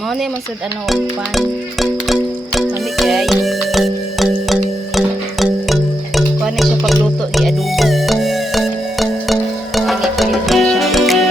Mo ni masud ano pan. Kami kay. Kuan siya pagluto di adobo. Ini pwede siya masingaw.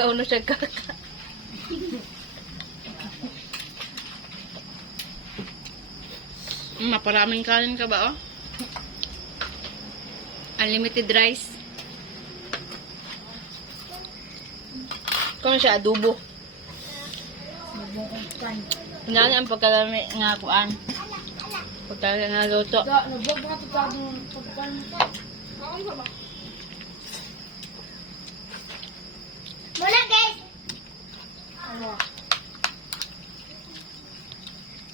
Kauno siya kaka. Maparaming kanin ka ba, oh? Unlimited rice. Kung siya, adobo. Hindi ang pagkalami nga kuan. Pagkalami nga luto. Muna guys.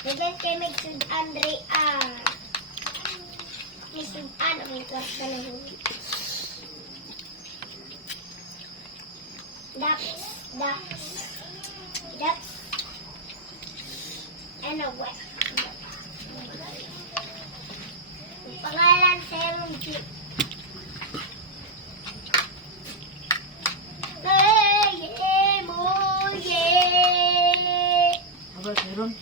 Guys, kay Migsud Andrea. Migsud An, ang ikas ka na huli. Ducks. And a wet. Pangalan Serong Jeep. Meron.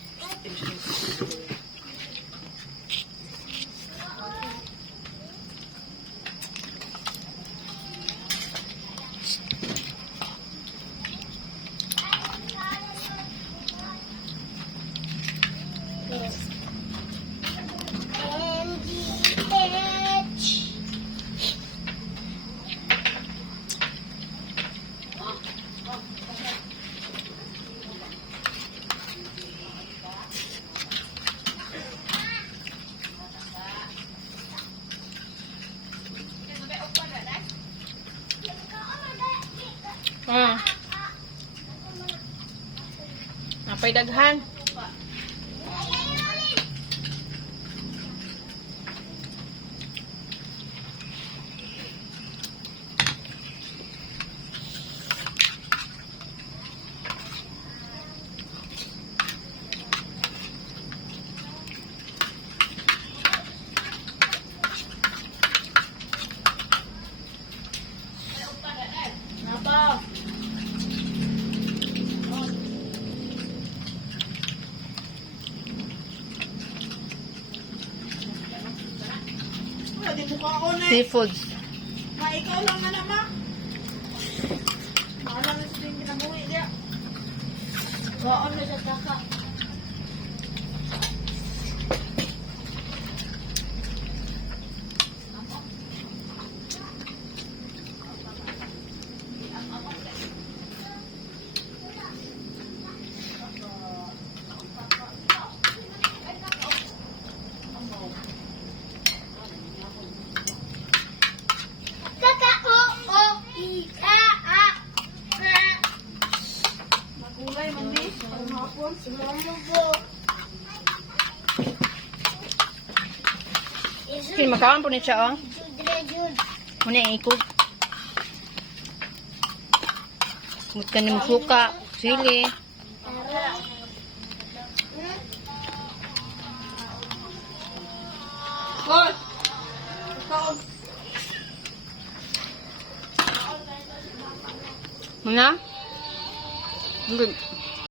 Napay daghan. di mo kaon eh. Seafoods. Ma, ikaw lang na naman. Maalam na siya yung kinabuhi niya. Kaon na sa taka. Kaka o ika a ka. Magulay man di. Ang hapon. Sumumubo. Okay, makaon po ni siya, oh. Jud. Muna yung ikog. Mut ka ni suka, sili. Hoy! Kaon. Muna? Good.